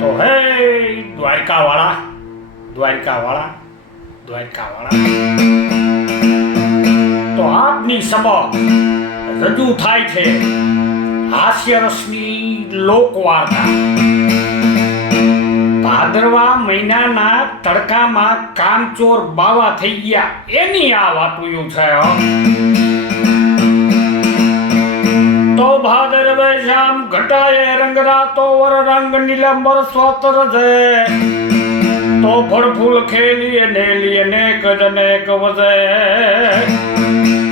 તો હે દ્વારકાવાળા દ્વારકાવાળા દ્વારકાવાળા તો આપની સમક્ષ રજૂ થાય છે હાસ્યરસની લોકવાર્તા. ભાદરવા મહિનાના તડકામાં કામચોર બાવા થઈ ગયા એની આ વાતું છે. તો ભાદરવે શ્યામ ઘટાએ રંગરાતો વર રંગ નીલંબર સ્વતર છે. તો ફળ ફૂલ ખેલીએ નેલીએ નેક જનેક વજે.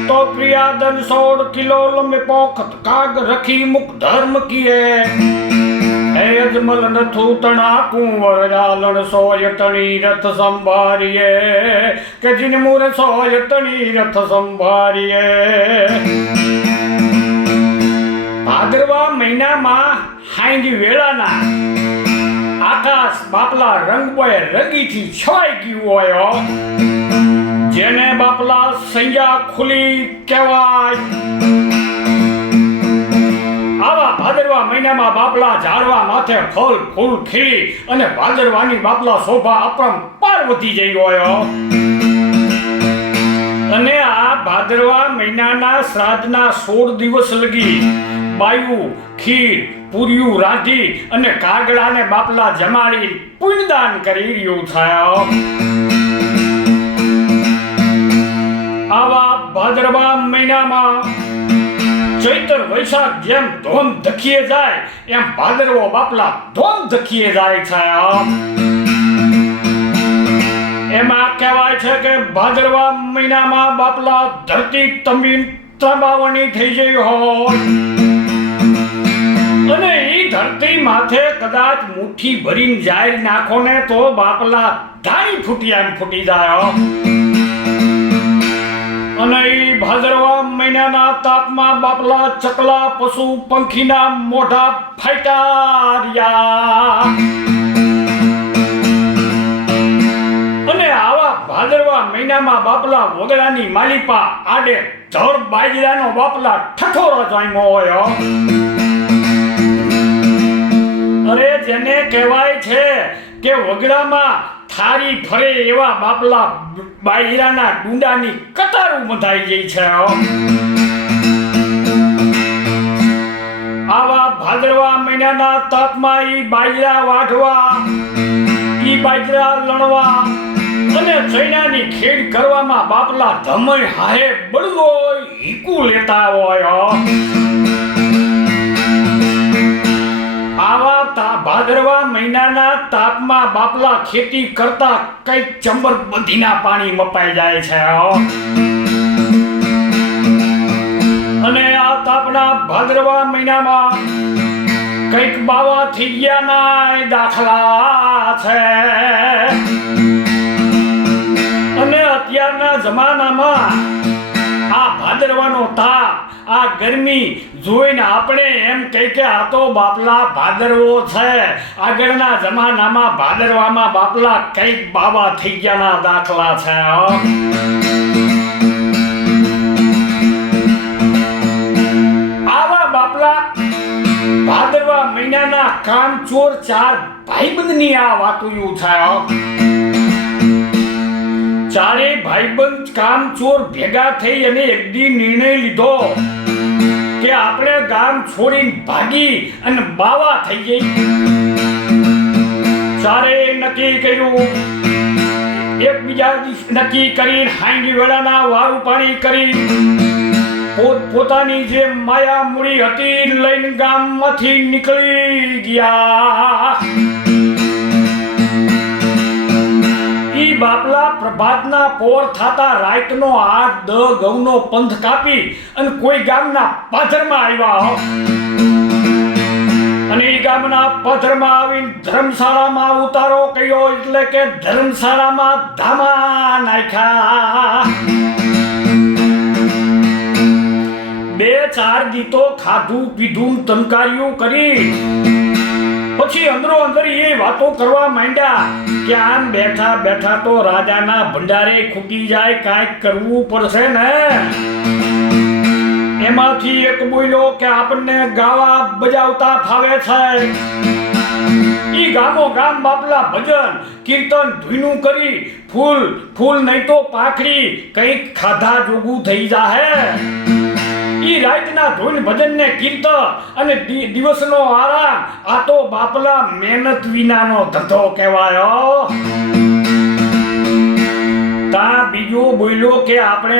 તો પ્રિયાદન 16 કિલો લંબે પોખત કાગ રખી મુખ ધર્મ કિએ. હે અજમલ નથુ તણા કુંવર જાલણ સોય તણી રથ સંભારીએ. કે જીન મુર સોય તણી રથ સંભારીએ. ભાદરવા મહિનામાં હાંજી વેળાના આકાશ બાપલા રંગબોય રંગીથી છવાઈ ગયું હોય. જેને બાપલા સૈયા ખુલી કહેવાય. આવા ભાદરવા મહિનામાં બાપલા ઝાડવા માથે ફળ ફૂલ ખીલી અને ભાદરવાની બાપલા શોભા અપરંપાર વધી જઈ હોય. અને આ ભાદરવા મહિનાના શ્રાદ્ધના 16 દિવસ લગી બાયું ખીર પૂર્યું રાંધી અને કાગડાને બાપલા જમાડી પુણ્યદાન કરી રહ્યું થાય. આવા ભાદરવા મહિનામાં ચૈત્ર વૈશાખ જેમ ધોમ ધખીએ જાય એમ ભાદરવો બાપલા ધોમ ધખીએ જાય છે. એમાં કહેવાય છે કે ભાદરવા મહિનામાં બાપલા ધરતી તંબી ત્રંબાવણી થઈ ગઈ હોય અને એ ધરતી માથે કદાચ મુઠ્ઠી ભરીને જાહેર નાખો ને તો બાપલા ધારી ફૂટી જાય. અને એ ભાદરવા મહિનાના તાપમાં બાપલા ચકલા પશુ પંખીના મોઢા ફાટ્યા. અને આવા ભાદરવા મહિનામાં બાપલા વગડાની માલિપા આડે ધડ બાજરાનો બાપલા ઠઠોરો જામ્યો હોય. અરે જેને કહેવાય છે કે વગડામાં થારી ફરે એવા બાપલા બાજરાના ડુંડાની કતારું બંધાઈ ગઈ છે. આવા ભાદરવા મહિનાના તાપમાં ઈ બાજરા વાઢવા, ઈ બાજરા લણવા અને ચૈનાની ખેડ કરવામાં બાપલા ધમય હાહે બળવો હીકુ લેતા હોય. આવા ભાદરવા મહિનાના તાપમાં બાપલા ખેતી કરતા કઈક ચંબર બધીના પાણી મપાઈ જાય છે. અને આ તાપના ભાદરવા મહિનામાં કઈક બાવા થઈ ગયાના દાખલા છે. અને અત્યારના જમાનામાં આ ભાદરવાનો તાપ, આ ગરમી જોઈને આપણે એમ કહી કે આ તો બાપલા ભાદરવો છે. આગળના જમાનામાં ભાદરવામાં બાપલા કઈક બાવા થઈ ગયાના દાખલા છે. આવા બાપલા ભાદરવા મહિનાના કામચોર 4 ભાઈબંધની આ વાતું છે. ચારે ભાઈબંધ કામચોર ભેગા થઈ અને એક દી નિર્ણય લીધો કે આપણે ગામ છોડીને ભાગી અને બાવા થઈ ગઈ. ચારે નક્કી કર્યું, એકબીજા નક્કી કરીને હાંડી વેળાના વારું પાણી કરી પોતાની જે માયા મૂડી હતી લઈને ગામમાંથી નીકળી ગયા. ઈ બાપલા પ્રભાતના પોર થાતા રાતનો 8-10 ગૌનો પંથ કાપી અને કોઈ ગામના પાથરમાં આવ્યા. અને ઈ ગામના પાથરમાં આવીને ધર્મશાળામાં ઉતારો કર્યો, એટલે કે ધર્મશાળામાં ધામા નાખ્યા. 2-4 ગીતો ખાધું પીધું તનકાર્યું કરી પછી અંદરો અંદર એ વાતો કરવા માંડ્યા કે આમ બેઠા બેઠા તો રાજાના ભંડારે ખૂટી જાય, કાંઈક કરવું પડશે ને. એમાંથી એક બોલ્યો કે આપણને ગાવા બજાવતા ફાવે છે. ઈ ગામો ગામ બાપલા ભજન કીર્તન ધૂનું કરી ફૂલ નહીં તો પાખડી કઈક ખાધા જોગું થઈ જાહે. ઈ રાતના ધૂન ભજન ને કીર્તન અને દિવસનો આરામ આ તો બાપલા મહેનત વિનાનો ધંધો કહેવાયો. તા બીજો બોલ્યો કે આપણે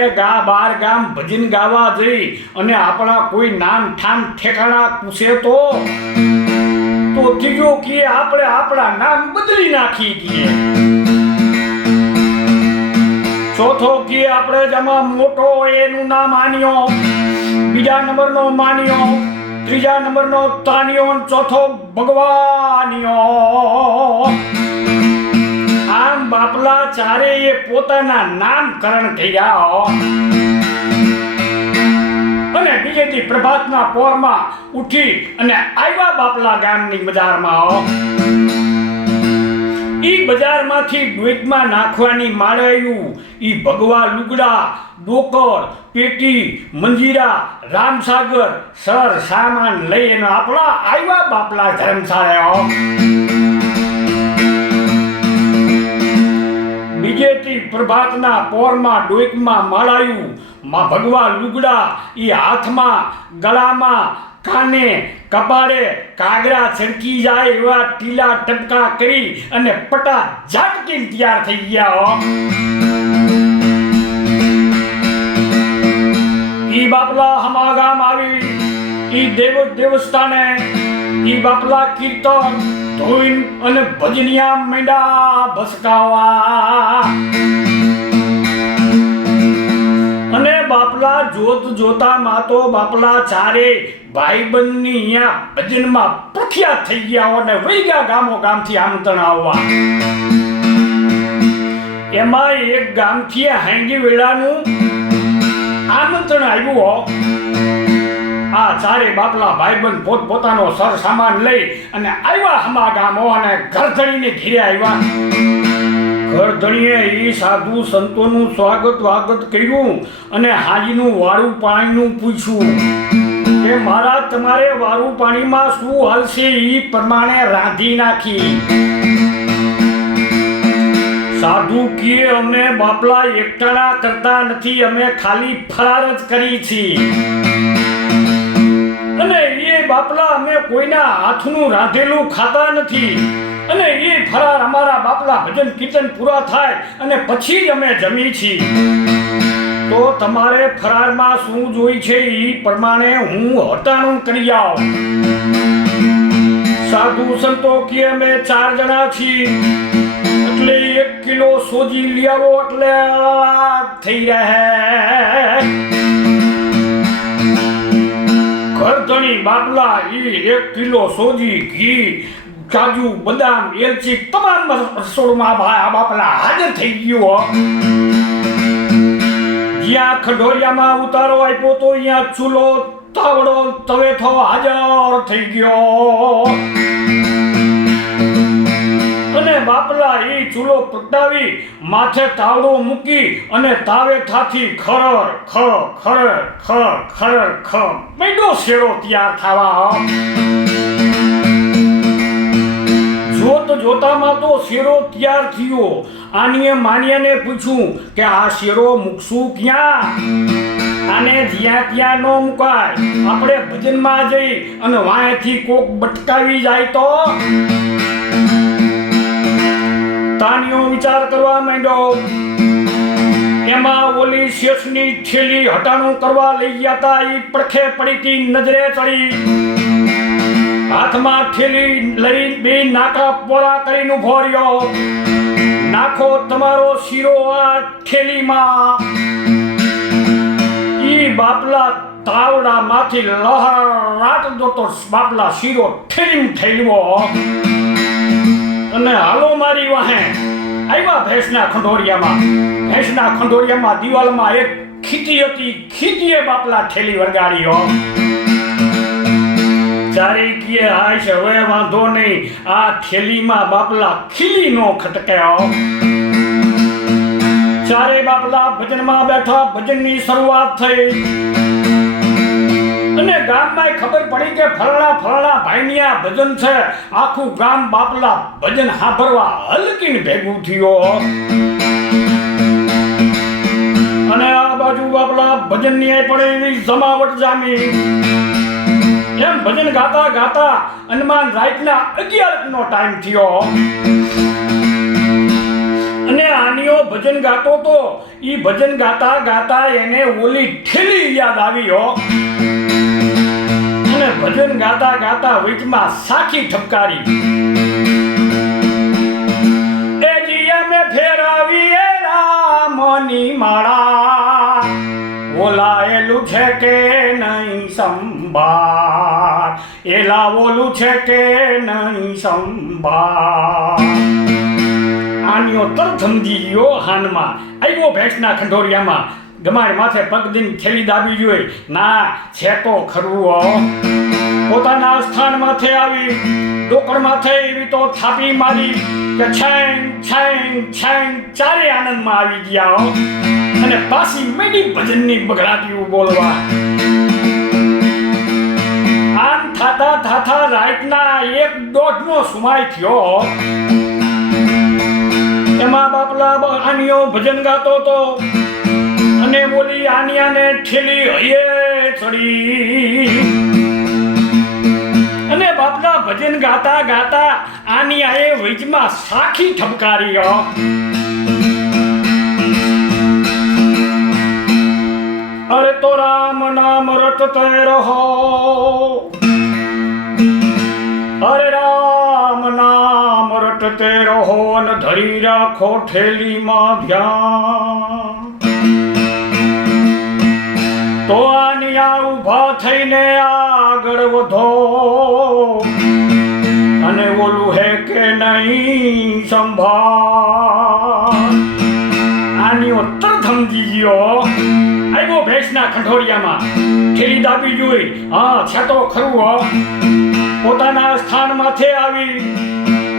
બાર ગામ ભજન ગાવા જઈ અને આપણા કોઈ નામ ઠામ ઠેકાણા પૂછે તો ત્રીજો કે આપણે આપણા નામ બદલી નાખી કીએ. ચોથો કે આપણે જમા મોટો એનું નામ આન્યો, બીજા નંબરનો માન્યો, ત્રીજા નંબરનો તાન્યો, ચોથો ભગવાન્યો. આમ બાપલા ચારેય પોતાના નામકરણ કર્યા અને બીજેથી પ્રભાતના પોરમાં ઉઠી અને આવ્યા બાપલા ગામની બજારમાં. ઈ બજારમાંથી ડોઈકમાં નાખવાની માળાયું ઈ ભગવા લુગડા, ડોકર, પેટી, મંજીરા, રામસાગર સર સામાન લઈને આપણા આવ્યા બાપલા ધર્મશાળા. બીજેથી પ્રભાતના પોરમાં ડોઈકમાં માળાયું માં ભગવા લુગડા ઈ હાથમાં, ગળામાં, કાને, કપાળે કાગરા છડકી જાય એવા ટીલા ટપકા કરી અને પટા ઝાટકી તૈયાર થઈ ગયા. ઈ બાપલા હમાગામ આવી ઈ દેવસ્થાને ઈ બાપલા કીર્તન ધૂન અને ભજનિયા મેંડા ભસકાવા. અને બાપલા જોતામાં તો બાપલા ચારે ભાઈબંધની અહીંયા ભજનમાં પ્રખ્યાત થઈ ગયા અને વહી ગયા ગામો ગામથી આમંત્રણ આવવા. એમાં એક ગામથી હાંગી વેળાનું આમંત્રણ આવ્યું. આ ચારે બાપલા ભાઈબંધ પોતાનો સર સામાન લઈ અને આવ્યા હમા ગામો અને ઘરધણીને ઘીરે આવ્યા. ઘરધણીએ ઈ સાધુ સંતોનું સ્વાગત કર્યું અને હાજીનું વાળું પાણીનું પૂછ્યું કે મહારાજ તમારે વાળું પાણીમાં શું હાલશે ઈ પ્રમાણે રાંધી નાખી. સાધુ કે અમે બાપલા એકટાણા કરતા નથી, અમે ખાલી ફરાર જ કરી છીએ અને એ બાપલા અમે કોઈના હાથનું રાંધેલું ખાતા નથી અને એ ફરાર અમારા બાપલા ભજન કીર્તન પૂરા થાય અને પછી જ અમે જમી છીએ. તો તમારે ફરારમાં શું જોઈ છે એ પ્રમાણે હું હટાણું કરી આવ. સાધુ સંતો કે અમે 4 જણા છીએ એટલે 1 કિલો સોજી લઈ આવો એટલે થઈ રહે. ઘરધણી બાપલા ઈ 1 કિલો સોજી, ઘી, કાજુ, બદામ, એલચી તમામ રસોડમાં બાપલા હાજર થઈ ગયો. જ્યાં ખંડોરિયામાં ઉતારો આપ્યો તો અહીંયા ચૂલો, તાવડો, તવેથો હાજર થઈ ગયો. અને બાપલા એ ચૂલો પ્રગટાવી માથે તાવડો મૂકી અને તાવેથાથી ખર મેંડો શેરો તૈયાર થવા. જોતામાં તો શેરો તૈયાર થયો. આનીએ માનિયાને પૂછ્યું કે આ શેરો મૂકશું ક્યાં? આને જ્યાં ત્યાં ન મુકાય, આપણે ભજનમાં જઈ અને વાંયથી કોક બટકાવી જાય તો. તાનીઓ વિચાર કરવા માંડ્યો. એમાં ઓલી શેષની થેલી હટાણું કરવા લઈ ગયા હતા એ પડખે પડીથી નજરે ચડી. હાથમાં થેલી લઈ 2 નાકા પોળા કરીને ઉભો રહ્યો. નાખો તમારો શીરો આ થેલીમાં. ઈ બાપલા તાવડામાંથી લહરાટ જોતો બાપલા શીરો થેલીમ થેલવો અને હાલો મારી વાહે આવ્યા ભેંસના ખંડોરિયામાં દિવાલમાં એક ખીતી હતી. ખીતીએ બાપલા થેલી વળગાડી. ચારે કીએ હાશ હવે વાંધો નહીં, આ થેલીમાં બાપલા ખીલી નો ખટક્યો. ચારે બાપલા ભજનમાં બેઠા. ભજનની શરૂઆત થઈ. અને ગામમાં ખબર પડી કે ફલાણા ભાઈની આ ભજન છે. આખું ગામ બાપલા ભજન સાંભળવા હલકીને ભેગું થયો. અને આ બાજુ બાપલા ભજનની આઈ પડે એવી જમાવટ જામી. એમ ભજન ગાતા ગાતા અનુમાન રાતના 11 નો ટાઈમ થયો. અને આનિયો ભજન ગાતો તો ઈ ભજન ગાતા ગાતા એને ઓલી ઠેલી યાદ આવી હો. અને ભજન ગાતા ગાતા વચમાં સાખી ઠપકારી. એ જીએ મે ફેરવી એ રામની માળા, ઓલાયેલું છે કે નહીં સંભાળ, એલા ઓલું છે કે નહીં સંભાળ. આનિયો તરત સમજી ગયો. હાનમાં આવ્યો ભેંસના ખંડોરિયામાં. ગમાડ માથે પગ દઈને ખેલી દાબી જોઈ. ના છે તો ખરું. પોતાના સ્થાન માથે આવી ડોકર માથે એવી તો થાપી મારી કે છેંગ છેંગ છેંગ ચારે આનંદમાં આવી ગયા. અને પાછી મેડી ભજનની બગડાટીઓ બોલવા. આમ થાતા થાતા રાતના 1-1.5 નો સમય થયો. એમાં બાપલા આનિયો ભજન ગાતો તો અને બોલી આનિયાને ઠેલી હૈયે ચડી. અને બાપલા ભજન ગાતા ગાતા આનિયાએ વચમાં સાખી ઠપકારી. અરે તો રામ નામ રટતે રહો, અરે રામ નામ રટતે રહો, અને ધરી રાખો ઠેલીમાં ધ્યાન. તો આનિયા ઊભા થઈને આગળ વધો, અને ઓલું હે કે નહીં સંભાળ. આનિયો તરત સમજી ગયો. આવ્યો ભેંસના ખંડોરિયામાં. ઠેલી દાબી જોઈ. હા છે તો ખરું. પોતાના સ્થાન માથે આવી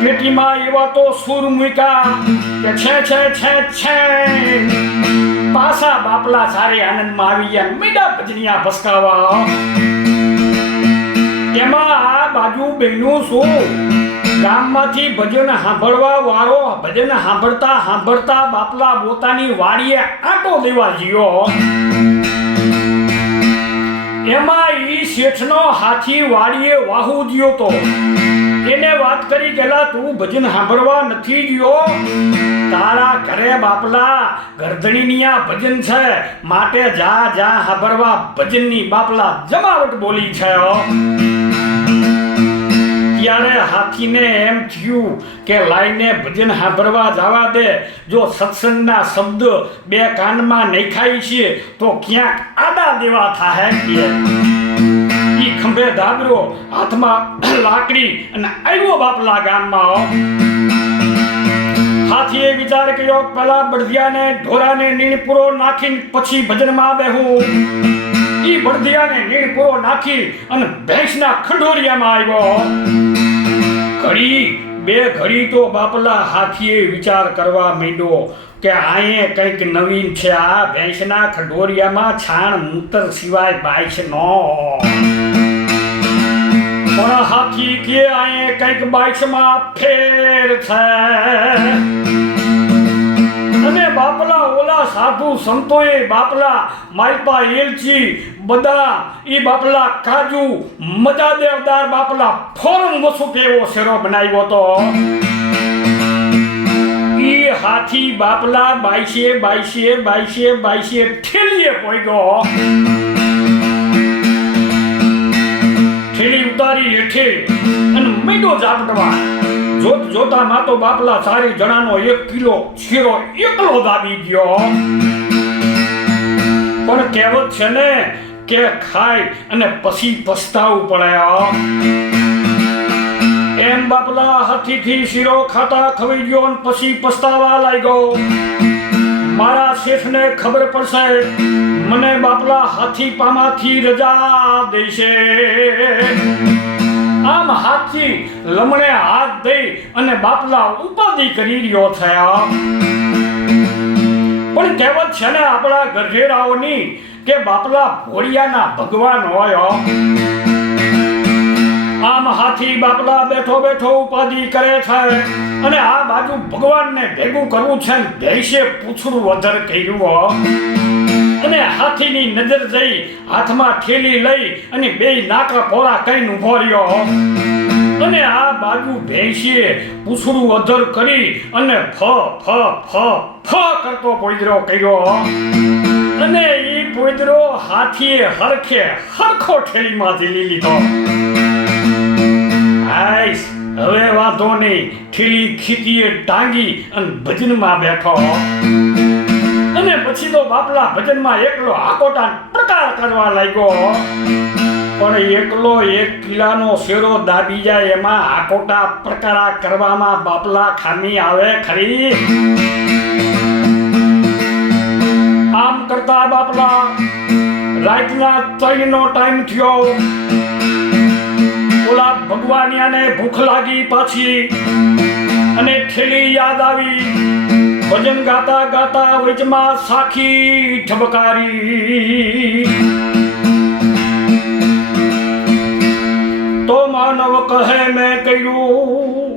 પેટીમાં એવા તો સૂર મૂક્યા કે છે છે છે છે. પાછા બાપલા સારે આનંદમાં આવી ગયા. મીડા ભજનિયા ભસકાવા. એમાં આ બાજુ બહેનું શું, ગામમાંથી ભજન સાંભળવા વાળો ભજન સાંભળતા સાંભળતા બાપલા પોતાની વાડીએ આંટો દેવા ગયો. એમાં ઈ શેઠનો હાથી વાડીએ વાહુ ગયો તો એને વાત કરી કેલા તું ભજન સાંભળવા નથી ગયો, તારા ઘરે બાપલા ગરધણીની આ ભજન છે, માટે જા જા સાંભળવા ભજનની બાપલા જમાવટ બોલી છે. ત્યારે હાથીને એમ થયું કે લાઈને ભજન સાંભળવા જવા દે. જો સત્સંગના શબ્દ બે કાનમાં નખાય છે તો ક્યાંક આડા દેવા થાય. ઈ ખંભે ધાબરો, હાથમાં લાકડી, અને આવ્યો બાપલા ગામમાં. હાથીએ વિચાર કર્યો પેલા બળદિયાને ઢોરાને નીણપુરો નાખીને પછી ભજનમાં બેહું. ઈ બળદિયાને નીણપુરો નાખી અને ભેંસના ખંડોરિયામાં આવ્યો. ઘડી તો બાપલા હાથીએ વિચાર કરવા માંડ્યો કે આયે કંઈક નવીન છે. આ ભેંસના ખંડોરિયામાં છાણ મૂતર સિવાય બાઈશ નો. પણ હાથી કે આયે કંઈક બાઈશમાં ફેર છે. અને બાપલા ઓલા સાધુ સંતોએ બાપલા માલપા એલચી બદામ ઈ બાપલા કાજુ મજા દેવદાર બાપલા ફોરમ વસુ કેવો શેરો બનાવ્યો તો. ઈ હાથી બાપલા બાઈશે ઠેલીએ પોઈગો. ઠેલી ઉતારી હેઠે અને મીઠો ઝાપટવા. જોતામાં તો બાપલા સારી જણાનો 1 કિલો શીરો એકલો દાબી ગયો. પણ કહેવત છે ને કે ખાય અને પછી પસ્તાવું પડે. એમ બાપલા હાથીથી શીરો ખાતા ખવાઈ ગયો અને પછી પસ્તાવા લાગ્યો. મારા શેઠને ખબર પડશે, મને બાપલા હાથી પામાંથી રજા દેશે. આમ હાથી લમણે હાથ દઈ અને બાપલા ઉપાધિ કરી રહ્યો થયા. પણ કહેવત છે ને આપણા ગઢેરાઓની કે બાપલા ભોળિયાના ભગવાન હોય. આમ હાથી બાપલા બેઠો બેઠો ઉપાધિ કરે છે અને આ બાજુ ભગવાનને ભેગું કરવું છે. ભેંસે પૂછડું વધર કર્યું અને હાથીની નજર જઈ હાથમાં ઠેલી લઈ અને બે નાકા પોરા કઈને ઉભો રહ્યો અને આ બાજુ ભેંસીએ પૂછડું અધર કરી અને ફ કરતો પોઈદરો કર્યો અને ઈ પોઈદરો હાથીએ હરખો ઠેલીમાં ઝીલી લીધો. હવે વાંધો નહીં, ઠેલી ખીતીએ ટાંગી અને ભજનમાં બેઠો અને પછી તો બાપલા ભજનમાં એકલો આકોટા પ્રકાર કરવા લાગ્યો. પણ એકલો 1 કિલાનો શેરો દાબી જાય એમાં આકોટા પ્રકારા કરવામાં બાપલા ખામી આવે ખરી? આમ કરતા બાપલા રાતના 3 નો ટાઈમ થયો. ઓલા ભગવાનિયાને ભૂખ લાગી પાછી અને ઠેલી યાદ આવી. ભજન ગાતા ગાતા વચમાં સાખી ઠબકારી. તો માનવ કહે મેં કર્યું,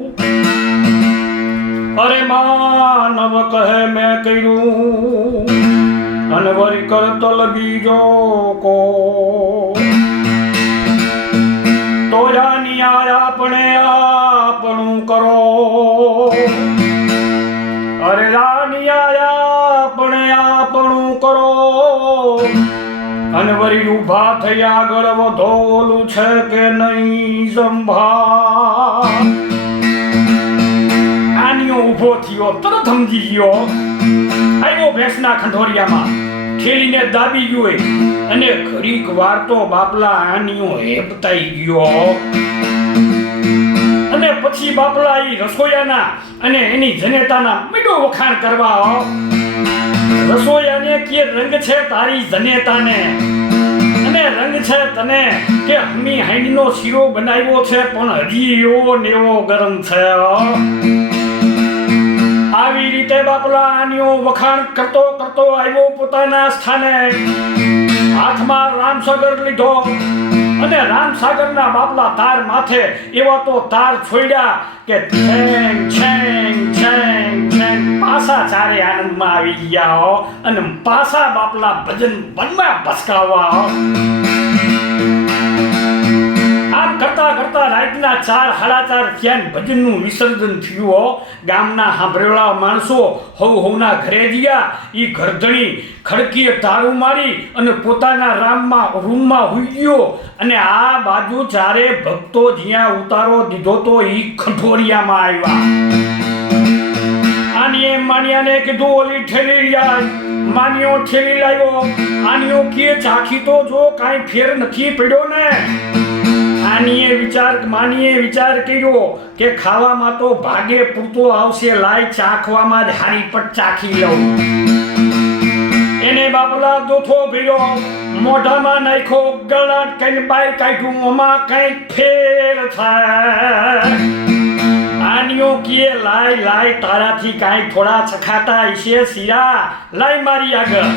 અરે માનવ કહે મેં કર્યું અને વરી કરતો લગી જો કો. તો જાની આપણે આપણું કરો, અરે જાની આપણે આપણું કરો અને વરી ઊભા થઈ આગળ વધો. ઓલું છે કે નહીં સંભાળ. આનીઓ ઊભો થયો, તરત સમજી ગયો. આવ્યો ભેંસના ખંડોરિયામાં, ઠેલીને દાબી ગયો અને ઘડીક વાર તો બાપલા આનીઓ હેપતાઈ ગયો અને પછી બાપલા ઈ રસોઈયાના અને એની જનેતાના મીઠો વખાણ કરવા. રસોઈયાને કે રંગ છે તારી જનેતાને અને રંગ છે તને કે હમી હાંડીનો શીરો બનાવ્યો છે પણ હજી એવો ને એવો ગરમ છે. આવી રીતે બાપલા આનીઓ વખાણ કરતો કરતો આવ્યો પોતાના સ્થાને. હાથમાં રામસાગર લીધો અને રામસાગરના બાપલા તાર માથે એવા તો તાર છોડ્યા કે છેંગ છેંગ છેંગ છેંગ પાસા ચારે આનંદમાં આવી ગયા અને પાસા બાપલા ભજન વનમાં ભસકાવા. આમ કરતા કરતા રાતના 4-4:30 થયા. ભજનનું વિસર્જન થયું. ગામના સાંભળેલા માણસો હવના ઘરે ગયા. ઈ ઘરધણી ખડકીએ તારું મારી અને પોતાના રૂમમાં હુઈ ગયો અને આ બાજુ ચારે ભક્તો જ્યાં ઉતારો દીધો તો ઈ ખંઠોરિયામાં આવ્યા. આનીએ માનિયાને કીધું ઓલી ઠેલી યાર. માનિયો ઠેલી લાવ્યો. આનીઓ કે ચાખી તો જો કાંઈ ફેર નથી પડ્યો ને. માનીએ વિચાર કર્યો કે ખાવામાં તો ભાગે પૂરતો આવશે, લાય ચાખવામાં જ હારી પટ ચાખી લઉં. એને બાપલા દોથો ભર્યો, મોઢામાં નાખ્યો, ગળાટ કઈ બાય કાઢ્યું, આમાં કઈ ફેર થાય. આનીઓ કે લાય તારાથી કાંઈ થોડા ચખાતા હશે શીરા, લાય મારી આગળ.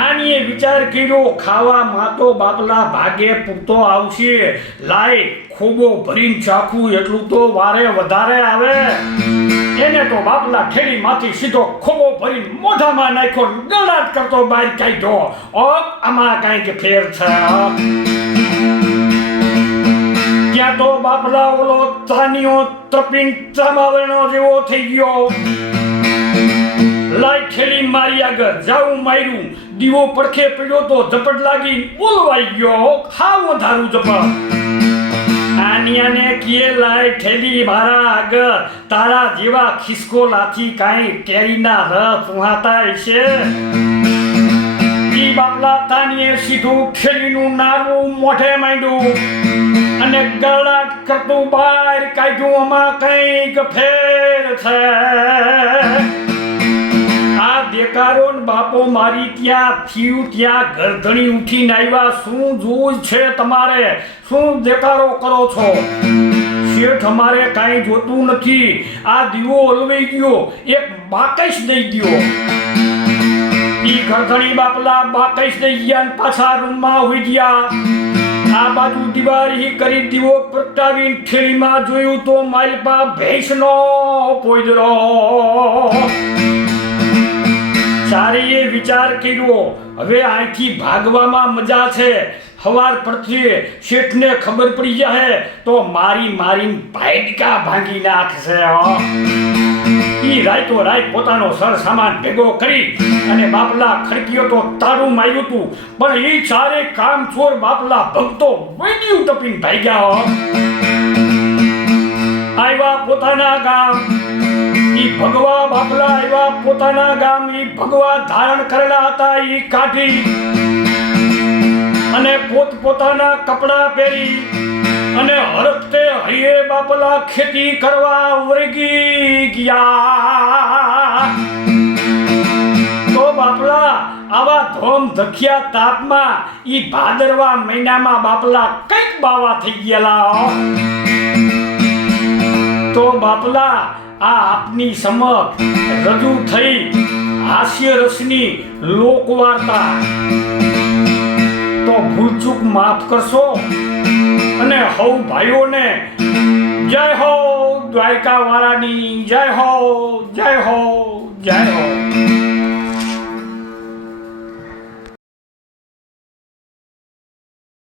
આનીએ વિચાર કર્યો ખાવામાં તો બાપલા ભાગે પૂરતો આવશે, લાય ખોબો ભરીને ચાખું એટલું તો વારે વધારે આવે. એને તો બાપલા ઠેલીમાંથી સીધો ખોબો ભરીને મોઢામાં નાખ્યો, ગળાટ કરતો બહાર કાઢ્યો. આમાં કાંઈક ફેર છે. ત્યાં તો બાપલા ઓલો તાનીઓ તપીન ચામાવણો જેવો થઈ ગયો. લાઈ ઠેલી મારી આગળ જાવું માર્યું. દીવો પડખે પડ્યો તો ઝપટ લાગી બોલવાઈ ગયો. ખાવ વધારું ઝપટ. આનિયાને કીએ લાઈ ઠેલી મારા આગળ, તારા જેવા ખિસકોલાથી કાંઈ કેરીના રસ વહાતા છે. ઈ બાપલા તાનીએ સીધું ઠેલીનું નારું મોઢે માંડ્યું અને ગળાટ કરતું બહાર કાઢ્યું. આમાં કંઈક ફેર છે. આ દેકારો ને બાપો મારી ત્યાં થયું. ત્યાં ગરધણી ઉઠીને આવ્યા. શું જોવું છે તમારે? શું દેકારો કરો છો? શેઠ અમારે કાંઈ જોતું નથી, આ દીવો હલવાઈ ગયો, એક બાકસ દઈ દ્યો. ઈ ઘરધણી બાપલા બાકસ દઈ ગયા ને પાછા રૂમમાં હોઈ ગયા. આ બાજુ દિવાળી કરી દીવો પ્રગટાવીને થેલીમાં જોયું તો માલપા ભેંસનો પોદરો. સારીએ વિચાર કર્યો, હવે અહીંથી ભાગવામાં મજા છે. હવાર પડતી શેઠને ખબર પડી જાય તો મારીને ભાઈડકા ભાંગી નાખશે. ઈ રાતો રાત પોતાનો સર સામાન ભેગો કરી અને બાપલા ખડકીઓ તો તારું માર્યું તું, પણ ઈ ચારે કામ ચોર બાપલા ભક્તો વૈદ્યું ટપીને ભાગ્યા. આવ્યા પોતાના ગામ. ઈ ભગવા બાપલા આવ્યા પોતાના ગામ. ઈ ભગવા ધારણ કરેલા હતા ઈ કાઢી અને પોતાના કપડા પહેરી અને હરખતે હૈયે બાપલા ખેતી કરવા વળગી ગયા. તો બાપલા આવા ધોમ ધખિયા તાપમાં ઈ ભાદરવા મહિનામાં બાપલા કઈક બાવા થઈ ગયેલા. તો બાપલા આ આપની સમક્ષ રજૂ થઈ હાસ્ય રસની લોકવાર્તા. તો ભૂલચૂક માફ કરશો અને હવ ભાઈઓને જય હો દ્વારકા વાળાની, જય હો, જય હો, જય હો.